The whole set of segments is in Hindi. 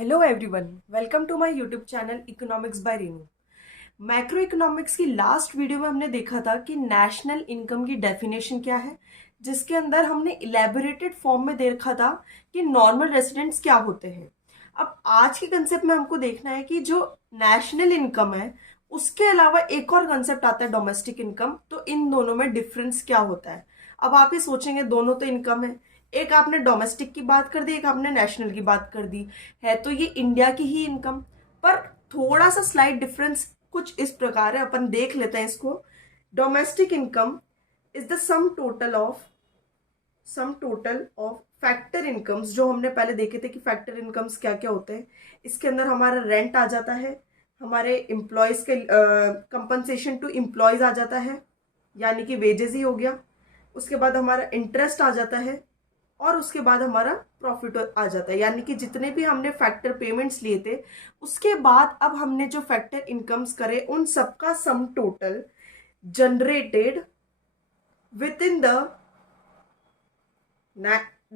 Hello everyone, welcome to my YouTube channel economics by Renu. Macroeconomics की लास्ट वीडियो में हमने देखा था कि नेशनल इनकम की डेफिनेशन क्या है, जिसके अंदर हमने इलेबोरेटेड फॉर्म में देखा था कि नॉर्मल रेसिडेंट्स क्या होते हैं। अब आज के कंसेप्ट में हमको देखना है कि जो नेशनल इनकम है उसके अलावा एक और कंसेप्ट आता है डोमेस्टिक इनकम। तो इन दोनों में डिफरेंस क्या होता है। अब आप ये सोचेंगे दोनों तो इनकम है, एक आपने डोमेस्टिक की बात कर दी, एक आपने नेशनल की बात कर दी, है तो ये इंडिया की ही इनकम। पर थोड़ा सा स्लाइट डिफरेंस कुछ इस प्रकार है, अपन देख लेते हैं इसको। Domestic income is the some total of factor incomes, जो हमने पहले देखे थे कि फैक्टर इनकम्स क्या क्या होते हैं। इसके अंदर हमारा रेंट आ जाता है, हमारे एम्प्लॉयज के कंपनसेशन टू एम्प्लॉयज आ जाता है, यानी कि वेजेस ही हो गया। उसके बाद हमारा इंटरेस्ट आ जाता है और उसके बाद हमारा प्रॉफिट आ जाता है, यानी कि जितने भी हमने फैक्टर पेमेंट्स लिए थे उसके बाद अब हमने जो फैक्टर इनकम्स करे उन सबका sum total generated with in the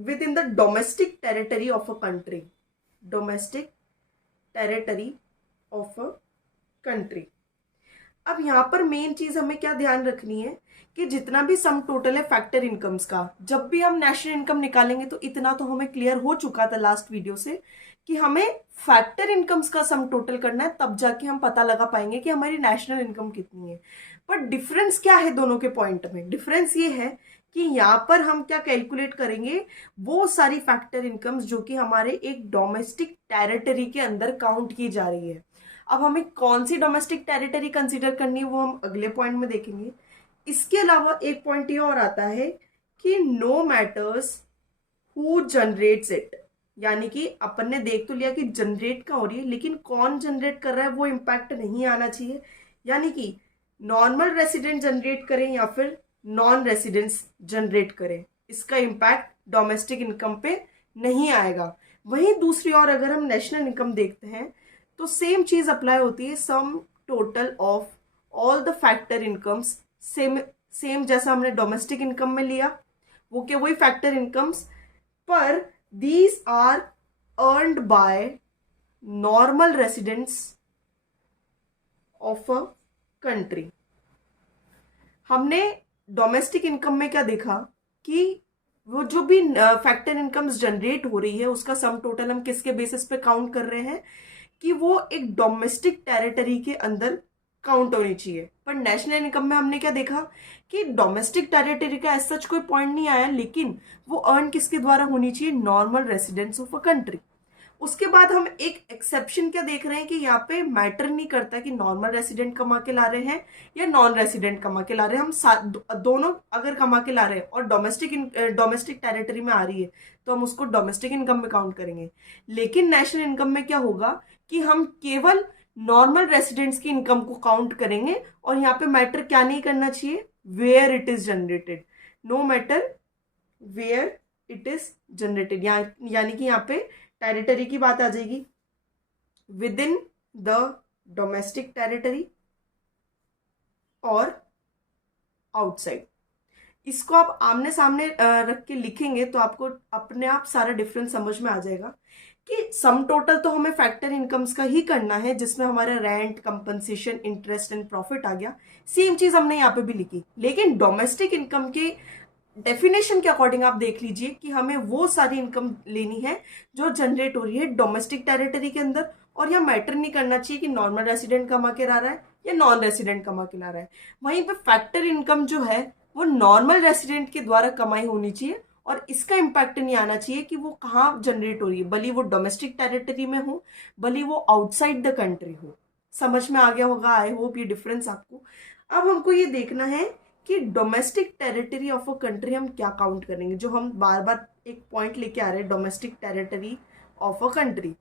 within the domestic territory of a country. Domestic territory of a country. अब यहाँ पर मेन चीज हमें क्या ध्यान रखनी है कि जितना भी सम टोटल है फैक्टर इनकम्स का, जब भी हम नेशनल इनकम निकालेंगे तो इतना तो हमें क्लियर हो चुका था लास्ट वीडियो से कि हमें फैक्टर इनकम्स का सम टोटल करना है, तब जाके हम पता लगा पाएंगे कि हमारी नेशनल इनकम कितनी है। पर डिफरेंस क्या है दोनों के पॉइंट में? डिफरेंस ये है कि यहाँ पर हम क्या कैलकुलेट करेंगे, वो सारी फैक्टर इनकम्स जो कि हमारे एक डोमेस्टिक टेरिटरी के अंदर काउंट की जा रही है। अब हमें कौन सी डोमेस्टिक टेरिटरी कंसीडर करनी है वो हम अगले पॉइंट में देखेंगे। इसके अलावा एक पॉइंट ये और आता है कि no matters who generates it, यानी कि अपन ने देख तो लिया कि जनरेट का हो रही है, लेकिन कौन जनरेट कर रहा है वो इम्पैक्ट नहीं आना चाहिए। यानी कि नॉर्मल रेसिडेंट जनरेट करें या फिर नॉन रेसिडेंट्स जनरेट करें, इसका इम्पैक्ट डोमेस्टिक इनकम पे नहीं आएगा। वहीं दूसरी ओर अगर हम नेशनल इनकम देखते हैं तो सेम चीज अप्लाई होती है, sum total of all the factor incomes. Same same जैसा हमने डोमेस्टिक इनकम में लिया, वो क्या वही फैक्टर इनकम्स, पर these are earned by normal residents of a country. हमने डोमेस्टिक इनकम में क्या देखा कि वो जो भी फैक्टर इनकम्स जनरेट हो रही है उसका सम टोटल हम किसके बेसिस पे काउंट कर रहे हैं कि वो एक डोमेस्टिक टेरिटरी के अंदर काउंट होनी चाहिए। पर नेशनल इनकम में हमने क्या देखा कि डोमेस्टिक टेरिटरी का ऐसा कोई पॉइंट नहीं आया, लेकिन वो अर्न किसके द्वारा होनी चाहिए, normal residents of a country. उसके बाद हम एक एक्सेप्शन क्या देख रहे हैं कि यहाँ पे मैटर नहीं करता कि नॉर्मल रेसिडेंट कमा के ला रहे हैं या नॉन रेसिडेंट कमा के ला रहे हैं। हम दोनों अगर कमा के ला रहे हैं और डोमेस्टिक टेरिटरी में आ रही है तो हम उसको डोमेस्टिक इनकम में काउंट करेंगे। लेकिन नेशनल इनकम में क्या होगा कि हम केवल नॉर्मल रेसिडेंट्स की इनकम को काउंट करेंगे और यहाँ पे मैटर क्या नहीं करना चाहिए, where it is generated. No matter where it is generated, यानी कि यहाँ पे टेरिटरी की बात आ जाएगी, within the domestic territory और आउटसाइड। इसको आप आमने सामने रख के लिखेंगे तो आपको अपने आप सारा डिफरेंस समझ में आ जाएगा कि सम टोटल तो हमें फैक्टर इनकम्स का ही करना है, जिसमें हमारा rent, compensation, interest and profit आ गया। सेम चीज हमने यहाँ पे भी लिखी, लेकिन डोमेस्टिक इनकम के डेफिनेशन के अकॉर्डिंग आप देख लीजिए कि हमें वो सारी इनकम लेनी है जो जनरेट हो रही है डोमेस्टिक टेरिटरी के अंदर। और यह मैटर नहीं करना चाहिए कि नॉर्मल रेसिडेंट कमा के ला रहा है या नॉन रेसिडेंट कमा के ला रहा है। वहीं पे फैक्टर इनकम जो है वो नॉर्मल रेसिडेंट के द्वारा कमाई होनी चाहिए और इसका इम्पैक्ट नहीं आना चाहिए कि वो कहाँ जनरेट हो रही है, भली वो डोमेस्टिक टेरिटरी में हो, भली वो आउटसाइड द कंट्री हो। समझ में आ गया होगा, आई होप ये डिफरेंस आपको। अब हमको ये देखना है कि domestic territory of a country हम क्या काउंट करेंगे, जो हम बार बार एक पॉइंट लेके आ रहे हैं, domestic territory of a country.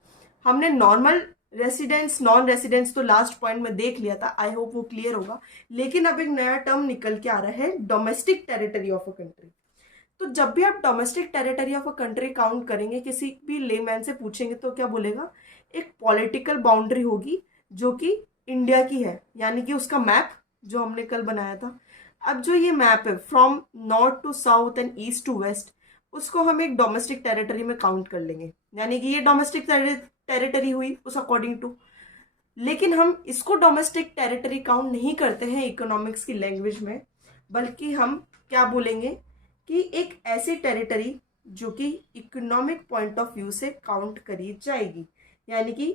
हमने नॉर्मल रेसिडेंट्स, नॉन रेसिडेंट्स तो लास्ट पॉइंट में देख लिया था, आई होप वो क्लियर होगा। लेकिन अब एक नया टर्म निकल के आ रहा है, domestic territory of a country. तो जब भी आप domestic territory of a country count करेंगे, किसी भी लेमैन से पूछेंगे तो क्या बोलेगा, एक पॉलिटिकल बाउंड्री होगी जो कि इंडिया की है, यानी कि उसका मैप जो हमने कल बनाया था। अब जो ये मैप है from north to south and east to west, उसको हम एक डोमेस्टिक टेरिटरी में काउंट कर लेंगे, यानी कि ये डोमेस्टिक टेरिटरी हुई उस अकॉर्डिंग टू। लेकिन हम इसको डोमेस्टिक टेरिटरी काउंट नहीं करते हैं इकोनॉमिक्स की लैंग्वेज में, बल्कि हम क्या बोलेंगे कि एक ऐसी टेरिटरी जो कि इकोनॉमिक पॉइंट ऑफ व्यू से काउंट करी जाएगी। यानी कि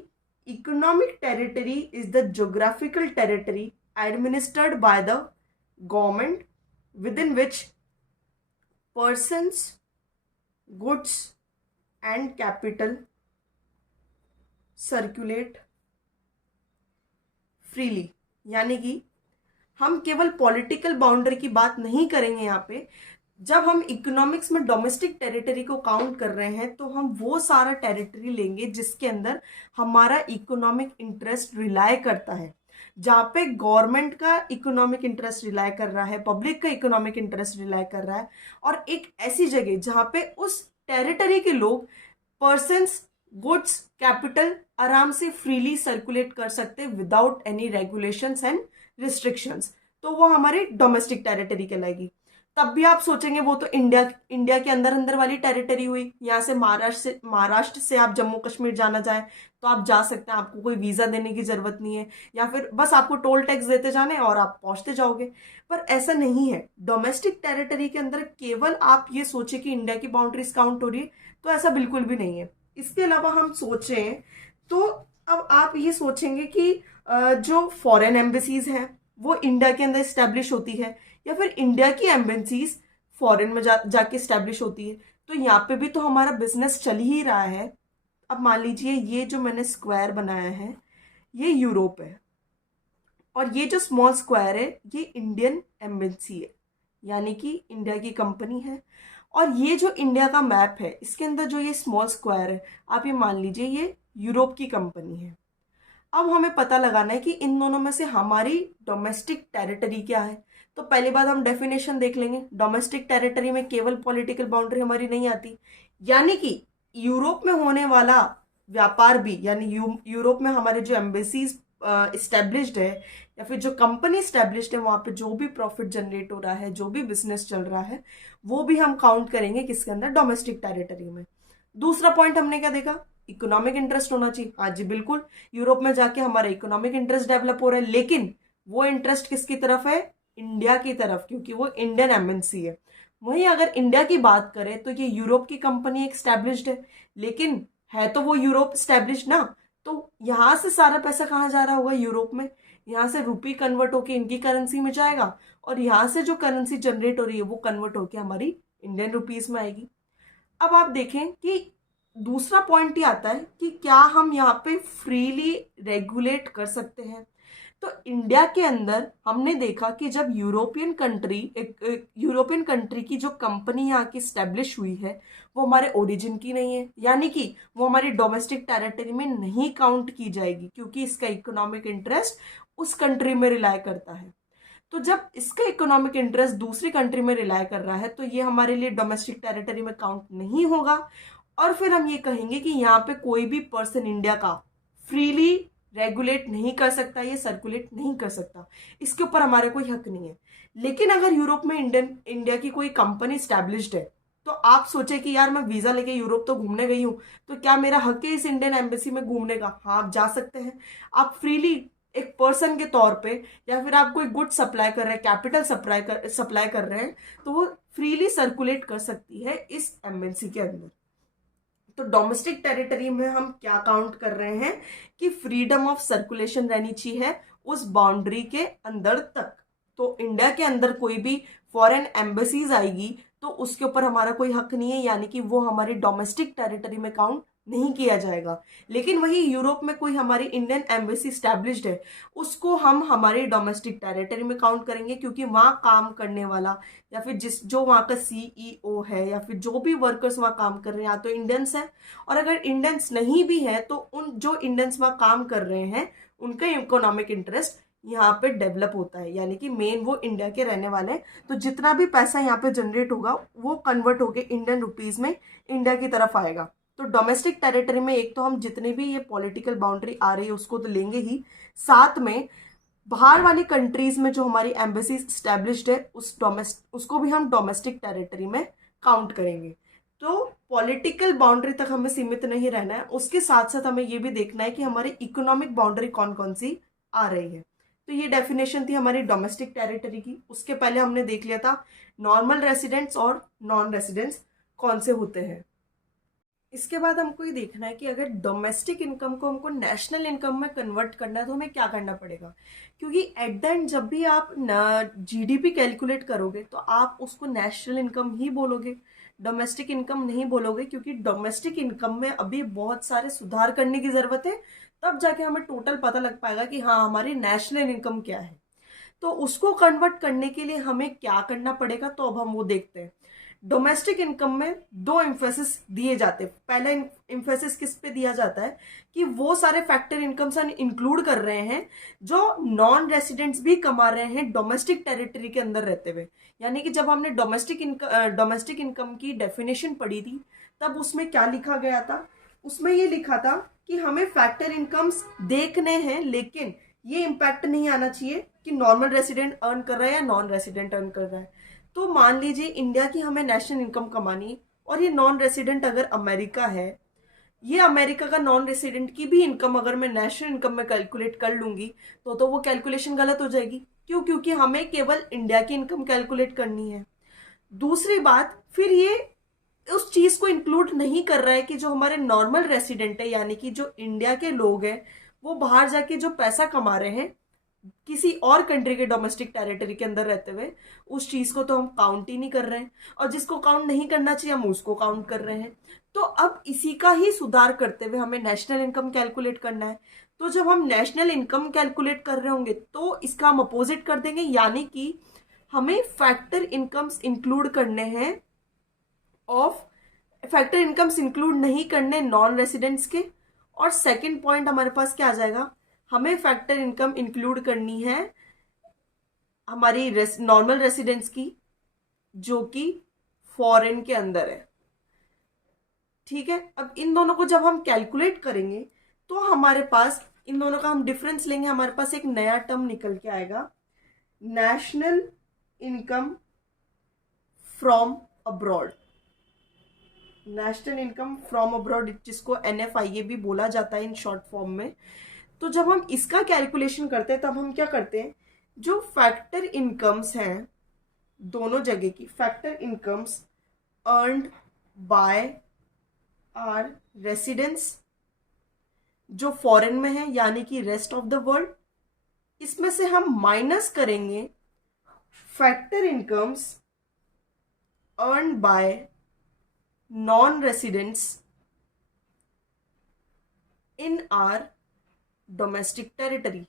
economic territory is the geographical territory administered by the government with in which persons, goods and capital circulate freely. यानी कि हम केवल पॉलिटिकल बाउंड्री की बात नहीं करेंगे यहाँ पे। जब हम इकोनॉमिक्स में डोमेस्टिक टेरिटरी को काउंट कर रहे हैं तो हम वो सारा टेरिटरी लेंगे जिसके अंदर हमारा इकोनॉमिक इंटरेस्ट रिलाय करता है, जहाँ पे गवर्नमेंट का इकोनॉमिक इंटरेस्ट रिलाय कर रहा है, पब्लिक का इकोनॉमिक इंटरेस्ट रिलाय कर रहा है, और एक ऐसी जगह जहाँ पे उस टेरिटरी के लोग, पर्सन्स, गुड्स, कैपिटल आराम से फ्रीली सर्कुलेट कर सकते without any regulations and restrictions, तो वो हमारी डोमेस्टिक टेरिटरी कहलाएगी। तब भी आप सोचेंगे वो तो इंडिया के अंदर अंदर वाली टेरिटरी हुई। यहाँ से महाराष्ट्र से आप जम्मू कश्मीर जाना चाहें तो आप जा सकते हैं, आपको कोई वीजा देने की जरूरत नहीं है, या फिर बस आपको टोल टैक्स देते जाने और आप पहुंचते जाओगे। पर ऐसा नहीं है। डोमेस्टिक टेरिटरी के अंदर केवल आप ये सोचे कि इंडिया की बाउंड्रीज काउंट हो रही है, तो ऐसा बिल्कुल भी नहीं है। इसके अलावा हम सोचें तो अब आप ये सोचेंगे कि जो फॉरेन एम्बेसीज हैं वो इंडिया के अंदर स्टैब्लिश होती है, या फिर इंडिया की एम्बेसीज फॉरेन में जाके स्टैब्लिश होती है, तो यहाँ पे भी तो हमारा बिजनेस चल ही रहा है। अब मान लीजिए ये जो मैंने स्क्वायर बनाया है ये यूरोप है, और ये जो स्मॉल स्क्वायर है ये इंडियन एम्बेसी है, यानी कि इंडिया की कंपनी है। और ये जो इंडिया का मैप है इसके अंदर जो ये स्मॉल स्क्वायर है, आप ये मान लीजिए ये यूरोप की कंपनी है। अब हमें पता लगाना है कि इन दोनों में से हमारी डोमेस्टिक टेरिटरी क्या है। तो पहली बात हम डेफिनेशन देख लेंगे। डोमेस्टिक टेरिटरी में केवल पॉलिटिकल बाउंड्री हमारी नहीं आती, यानी कि यूरोप में होने वाला व्यापार भी, यानी यूरोप में हमारे जो एम्बेसीज इस्टेब्लिश्ड है या फिर जो कंपनी इस्टेब्लिश्ड है, वहां पे जो भी प्रॉफिट जनरेट हो रहा है, जो भी बिजनेस चल रहा है, वो भी हम काउंट करेंगे किसके अंदर, डोमेस्टिक टेरिटरी में। दूसरा पॉइंट हमने क्या देखा, इकोनॉमिक इंटरेस्ट होना चाहिए। हाँ जी बिल्कुल, यूरोप में जाके हमारा इकोनॉमिक इंटरेस्ट डेवलप हो रहा है, लेकिन वो इंटरेस्ट किसकी तरफ है, इंडिया की तरफ, क्योंकि वो इंडियन एमएनसी है। वहीं अगर इंडिया की बात करें तो ये यूरोप की कंपनी एक स्टैब्लिश्ड है, लेकिन है तो वो यूरोप स्टैब्लिश्ड ना, तो यहां से सारा पैसा कहाँ जा रहा होगा, यूरोप में। यहाँ से रुपी कन्वर्ट होके इनकी करेंसी में जाएगा, और यहाँ से जो करेंसी जनरेट हो रही है वो कन्वर्ट होके हमारी इंडियन रुपीज में आएगी। अब आप देखें कि दूसरा पॉइंट ये आता है कि क्या हम यहाँ पे फ्रीली रेगुलेट कर सकते हैं। तो इंडिया के अंदर हमने देखा कि जब यूरोपियन कंट्री की जो कंपनी यहाँ की स्टैब्लिश हुई है वो हमारे ओरिजिन की नहीं है, यानी कि वो हमारी डोमेस्टिक टेरिटरी में नहीं काउंट की जाएगी, क्योंकि इसका इकोनॉमिक इंटरेस्ट उस कंट्री में रिलाय करता है। तो जब इसका इकोनॉमिक इंटरेस्ट दूसरी कंट्री में रिलाय कर रहा है तो ये हमारे लिए डोमेस्टिक टेरिटरी में काउंट नहीं होगा, और फिर हम ये कहेंगे कि यहाँ पे कोई भी पर्सन इंडिया का फ्रीली रेगुलेट नहीं कर सकता, ये सर्कुलेट नहीं कर सकता, इसके ऊपर हमारा कोई हक नहीं है। लेकिन अगर यूरोप में इंडिया की कोई कंपनी स्टैब्लिश्ड है, तो आप सोचे कि यार मैं वीजा लेके यूरोप तो घूमने गई हूं, तो क्या मेरा हक है इस इंडियन एम्बेसी में घूमने का। हाँ आप जा सकते हैं, आप फ्रीली एक पर्सन के तौर पे, या फिर आप कोई गुड सप्लाई कर रहे हैं, कैपिटल सप्लाई कर रहे हैं, तो वो फ्रीली सर्कुलेट कर सकती है इस एम्बेसी के अंदर। तो डोमेस्टिक टेरिटरी में हम क्या काउंट कर रहे हैं कि फ्रीडम ऑफ सर्कुलेशन रहनी चाहिए उस बाउंड्री के अंदर तक। तो इंडिया के अंदर कोई भी फॉरेन एम्बेसीज आएगी तो उसके ऊपर हमारा कोई हक नहीं है, यानी कि वो हमारी डोमेस्टिक टेरिटरी में काउंट नहीं किया जाएगा। लेकिन वही यूरोप में कोई हमारी इंडियन एम्बेसी स्टैब्लिश्ड है, उसको हम हमारी डोमेस्टिक टेरिटरी में काउंट करेंगे, क्योंकि वहाँ काम करने वाला या फिर जो वहाँ का सीईओ है या फिर जो भी वर्कर्स वहाँ काम कर रहे हैं, या तो इंडियंस हैं, और अगर इंडियंस नहीं भी है तो उन जो इंडियंस वहाँ काम कर रहे हैं उनका इकोनॉमिक इंटरेस्ट यहाँ पे डेवलप होता है, यानी कि मेन वो इंडिया के रहने वाले हैं। तो जितना भी पैसा यहाँ पे जनरेट होगा वो कन्वर्ट होके इंडियन रुपीज में इंडिया की तरफ आएगा। तो डोमेस्टिक टेरिटरी में एक तो हम जितने भी ये पॉलिटिकल बाउंड्री आ रही है उसको तो लेंगे ही, साथ में बाहर वाली कंट्रीज में जो हमारी एम्बेसी स्टैब्लिश्ड है उसको भी हम डोमेस्टिक टेरिटरी में काउंट करेंगे। तो पॉलिटिकल बाउंड्री तक हमें सीमित नहीं रहना है, उसके साथ साथ हमें ये भी देखना है कि हमारी इकोनॉमिक बाउंड्री कौन कौन सी आ रही है। तो ये डेफिनेशन थी हमारी डोमेस्टिक टेरिटरी की। उसके पहले हमने देख लिया था नॉर्मल रेसिडेंट्स और नॉन रेसिडेंट्स कौन से होते हैं। इसके बाद हमको ये देखना है कि अगर डोमेस्टिक इनकम को हमको नेशनल इनकम में कन्वर्ट करना है तो हमें क्या करना पड़ेगा, क्योंकि एट द एंड जब भी आप जीडीपी कैलकुलेट करोगे तो आप उसको नेशनल इनकम ही बोलोगे, डोमेस्टिक इनकम नहीं बोलोगे, क्योंकि डोमेस्टिक इनकम में अभी बहुत सारे सुधार करने की जरूरत है, तब जाके हमें टोटल पता लग पाएगा कि हाँ हमारी नेशनल इनकम क्या है। तो उसको कन्वर्ट करने के लिए हमें क्या करना पड़ेगा, तो अब हम वो देखते हैं। डोमेस्टिक इनकम में दो एम्फेसिस दिए जाते हैं। पहला एम्फेसिस किस पे दिया जाता है कि वो सारे फैक्टर इनकम से इंक्लूड कर रहे हैं जो नॉन रेसिडेंट्स भी कमा रहे हैं डोमेस्टिक टेरिटरी के अंदर रहते हुए। यानी कि जब हमने डोमेस्टिक इनकम की डेफिनेशन पढ़ी थी तब उसमें क्या लिखा गया था, उसमें ये लिखा था कि हमें फैक्टर इनकम्स देखने हैं, लेकिन ये इम्पैक्ट नहीं आना चाहिए कि नॉर्मल रेसिडेंट अर्न कर रहा है या नॉन रेसिडेंट अर्न कर रहा है। तो मान लीजिए इंडिया की हमें नेशनल इनकम कमानी और ये नॉन रेसिडेंट अगर अमेरिका है, ये अमेरिका का नॉन रेसिडेंट की भी इनकम अगर मैं नेशनल इनकम में कैलकुलेट कर लूंगी तो वो कैलकुलेशन गलत हो जाएगी। क्यों? क्योंकि हमें केवल इंडिया की इनकम कैलकुलेट करनी है। दूसरी बात, फिर ये उस चीज को इंक्लूड नहीं कर रहा है कि जो हमारे नॉर्मल रेसिडेंट है, यानी कि जो इंडिया के लोग हैं, वो बाहर जाके जो पैसा कमा रहे हैं किसी और कंट्री के डोमेस्टिक टेरिटरी के अंदर रहते हुए, उस चीज को तो हम काउंट ही नहीं कर रहे हैं, और जिसको काउंट नहीं करना चाहिए हम उसको काउंट कर रहे हैं। तो अब इसी का ही सुधार करते हुए हमें नेशनल इनकम कैलकुलेट करना है। तो जब हम नेशनल इनकम कैलकुलेट कर रहे होंगे तो इसका हम अपोजिट कर देंगे, यानी कि हमें फैक्टर इनकम्स इंक्लूड करने हैं ऑफ फैक्टर इनकम्स इंक्लूड नहीं करने नॉन रेसिडेंट्स के। और सेकंड पॉइंट हमारे पास क्या आ जाएगा, हमें फैक्टर इनकम इंक्लूड करनी है हमारी नॉर्मल रेसिडेंट्स की जो कि फॉरेन के अंदर है। ठीक है, अब इन दोनों को जब हम कैलकुलेट करेंगे तो हमारे पास इन दोनों का हम डिफरेंस लेंगे, हमारे पास एक नया टर्म निकल के आएगा, national income from abroad. National income from abroad, जिसको NFIA भी बोला जाता है इन शॉर्ट फॉर्म में। तो जब हम इसका कैलकुलेशन करते हैं तब हम क्या करते हैं, जो फैक्टर इनकम्स हैं दोनों जगह की, factor incomes earned by our residents जो फॉरेन में है यानी कि रेस्ट ऑफ द वर्ल्ड, इसमें से हम माइनस करेंगे factor incomes earned bye non residents in are domestic territory.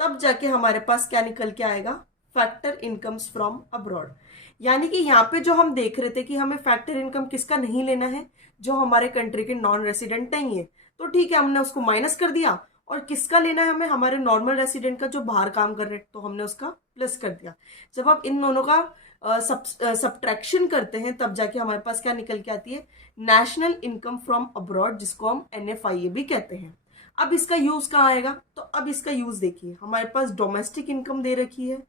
तब जाके हमारे पास क्या निकल के आएगा, फैक्टर इनकम्स फ्रॉम अब्रॉड। यानी कि यहाँ पे जो हम देख रहे थे कि हमें फैक्टर इनकम किसका नहीं लेना है, जो हमारे कंट्री के नॉन रेसिडेंट नहीं है, तो ठीक है हमने उसको माइनस कर दिया। और किसका लेना है हमें, हमारे नॉर्मल रेसिडेंट का जो बाहर काम कर रहे हैं, तो हमने उसका प्लस कर दिया। जब आप इन दोनों का सब्ट्रैक्शन करते हैं तब जाके हमारे पास क्या निकल के आती है, नेशनल इनकम फ्रॉम अब्रॉड, जिसको हम NFIA भी कहते हैं। अब इसका यूज कहाँ आएगा, तो अब इसका यूज देखिए, हमारे पास डोमेस्टिक इनकम दे रखी है,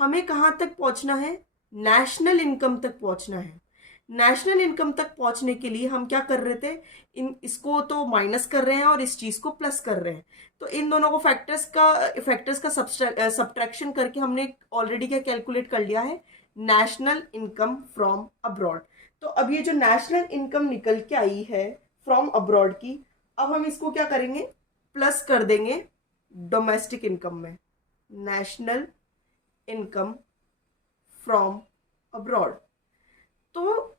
हमें कहाँ तक पहुंचना है, नेशनल इनकम तक पहुंचना है। नेशनल इनकम तक पहुंचने के लिए हम क्या कर रहे थे, इसको तो माइनस कर रहे हैं और इस चीज को प्लस कर रहे हैं। तो इन दोनों को फैक्टर्स का सब्ट्रैक्शन करके हमने ऑलरेडी क्या कैलकुलेट कर लिया है, नेशनल इनकम फ्रॉम अब्रॉड। तो अब ये जो नेशनल इनकम निकल के आई है फ्रॉम अब्रॉड की, अब हम इसको क्या करेंगे, प्लस कर देंगे डोमेस्टिक इनकम में, नेशनल इनकम फ्रॉम अब्रॉड। तो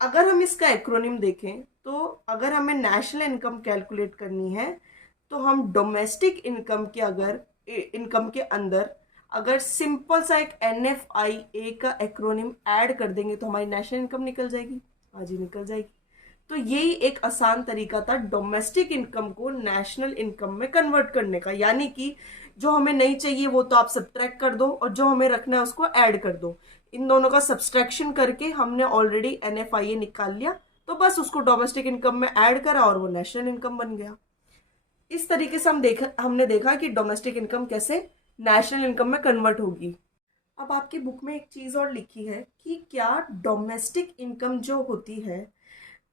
अगर हम इसका एक्रोनिम देखें तो अगर हमें नेशनल इनकम कैलकुलेट करनी है तो हम डोमेस्टिक इनकम के अंदर अगर सिंपल सा एक NFIA का एक्रोनिम ऐड कर देंगे तो हमारी नेशनल इनकम निकल जाएगी, आज ही निकल जाएगी। तो यही एक आसान तरीका था डोमेस्टिक इनकम को नेशनल इनकम में कन्वर्ट करने का, यानी कि जो हमें नहीं चाहिए वो तो आप सब्ट्रैक्ट कर दो और जो हमें रखना है उसको ऐड कर दो। इन दोनों का सब्सट्रैक्शन करके हमने ऑलरेडी NFIA निकाल लिया, तो बस उसको डोमेस्टिक इनकम में ऐड करा और वो नेशनल इनकम बन गया। इस तरीके से हमने देखा कि डोमेस्टिक इनकम कैसे नेशनल इनकम में कन्वर्ट होगी। अब आपकी बुक में एक चीज और लिखी है कि क्या डोमेस्टिक इनकम जो होती है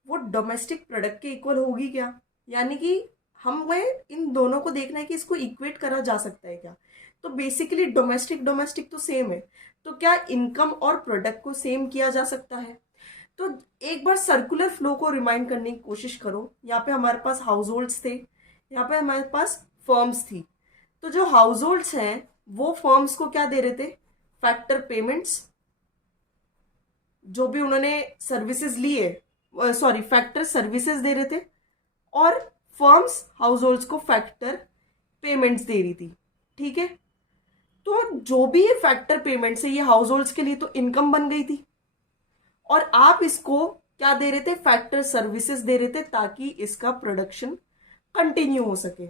वो डोमेस्टिक प्रोडक्ट के इक्वल होगी क्या, यानी कि हमें इन दोनों को देखना है कि इसको इक्वेट करा जा सकता है क्या। तो बेसिकली डोमेस्टिक डोमेस्टिक तो सेम है, तो क्या इनकम और प्रोडक्ट को सेम किया जा सकता है। तो एक बार सर्कुलर फ्लो को रिमाइंड करने की कोशिश करो। यहाँ पे हमारे पास हाउस होल्ड्स थे, यहाँ पे हमारे पास फर्म्स थी। तो जो हाउस होल्ड्स हैं वो फर्म्स को क्या दे रहे थे, फैक्टर पेमेंट्स, जो भी उन्होंने सर्विसेज लिए, सॉरी फैक्टर सर्विसेज दे रहे थे, और फर्म्स हाउस होल्ड्स को फैक्टर पेमेंट्स दे रही थी। ठीक है, तो जो भी ये फैक्टर पेमेंट्स है ये हाउस होल्ड्स के लिए तो इनकम बन गई थी, और आप इसको क्या दे रहे थे, फैक्टर सर्विसेज दे रहे थे ताकि इसका प्रोडक्शन कंटिन्यू हो सके।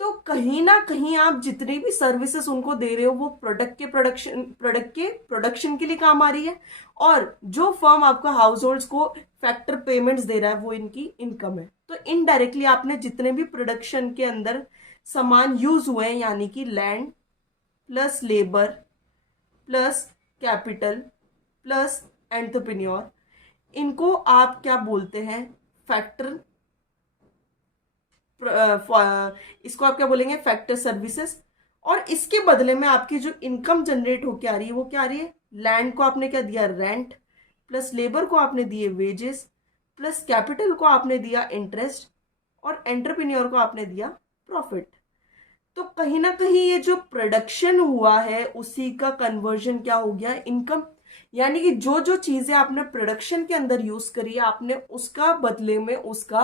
तो कहीं ना कहीं आप जितनी भी सर्विसेज उनको दे रहे हो वो प्रोडक्ट के प्रोडक्शन के लिए काम आ रही है, और जो फर्म आपको हाउस होल्ड्स को फैक्टर पेमेंट्स दे रहा है वो इनकी इनकम है। तो इनडायरेक्टली आपने जितने भी प्रोडक्शन के अंदर सामान यूज हुए हैं, यानी कि land plus labour plus capital plus entrepreneur, इनको आप क्या बोलते हैं, फैक्टर, इसको आप क्या बोलेंगे, फैक्टर सर्विसेज। और इसके बदले में आपकी जो इनकम जनरेट होके आ रही है वो क्या आ रही है, लैंड को आपने क्या दिया, रेंट, प्लस लेबर को आपने दिए वेजेस, प्लस कैपिटल को आपने दिया इंटरेस्ट, और एंटरप्रेन्योर को आपने दिया प्रॉफिट। तो कहीं ना कहीं ये जो प्रोडक्शन हुआ है उसी का कन्वर्जन क्या हो गया, इनकम। यानी कि जो जो चीजें आपने प्रोडक्शन के अंदर यूज करी है आपने उसका बदले में उसका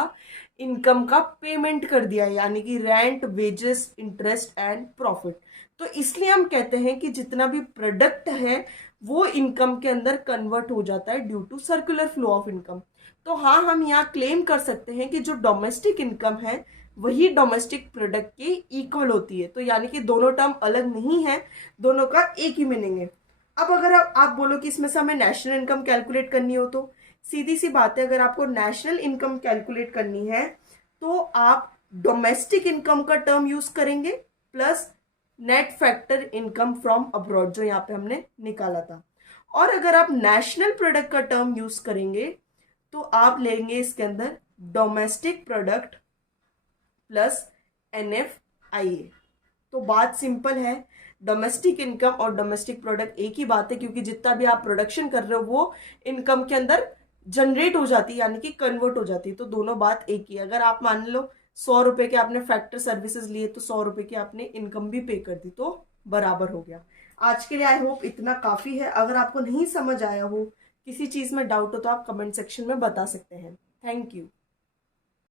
इनकम का पेमेंट कर दिया, यानी कि rent, wages, interest and profit. तो इसलिए हम कहते हैं कि जितना भी प्रोडक्ट है वो इनकम के अंदर कन्वर्ट हो जाता है due to circular flow of income. तो हाँ, हम यहाँ क्लेम कर सकते हैं कि जो डोमेस्टिक इनकम है वही डोमेस्टिक प्रोडक्ट के इक्वल होती है। तो यानी कि दोनों टर्म अलग नहीं है, दोनों का एक ही मीनिंग है। अब अगर आप बोलो कि इसमें से हमें नेशनल इनकम कैलकुलेट करनी हो, तो सीधी सी बात है, अगर आपको नेशनल इनकम कैलकुलेट करनी है तो आप डोमेस्टिक इनकम का टर्म यूज करेंगे plus net factor income from abroad जो यहाँ पे हमने निकाला था। और अगर आप नेशनल प्रोडक्ट का टर्म यूज करेंगे तो आप लेंगे इसके अंदर डोमेस्टिक प्रोडक्ट प्लस NFIA। तो बात सिंपल है, डोमेस्टिक इनकम और डोमेस्टिक प्रोडक्ट एक ही बात है, क्योंकि जितना भी आप प्रोडक्शन कर रहे हो वो इनकम के अंदर जनरेट हो जाती है, यानी कि कन्वर्ट हो जाती है। तो दोनों बात एक ही है। अगर आप मान लो 100 रुपए के आपने फैक्टर सर्विसेज लिए तो 100 रुपए की आपने इनकम भी पे कर दी, तो बराबर हो गया। आज के लिए आई होप इतना काफी है। अगर आपको नहीं समझ आया हो, किसी चीज में डाउट हो तो आप कमेंट सेक्शन में बता सकते हैं। Thank you.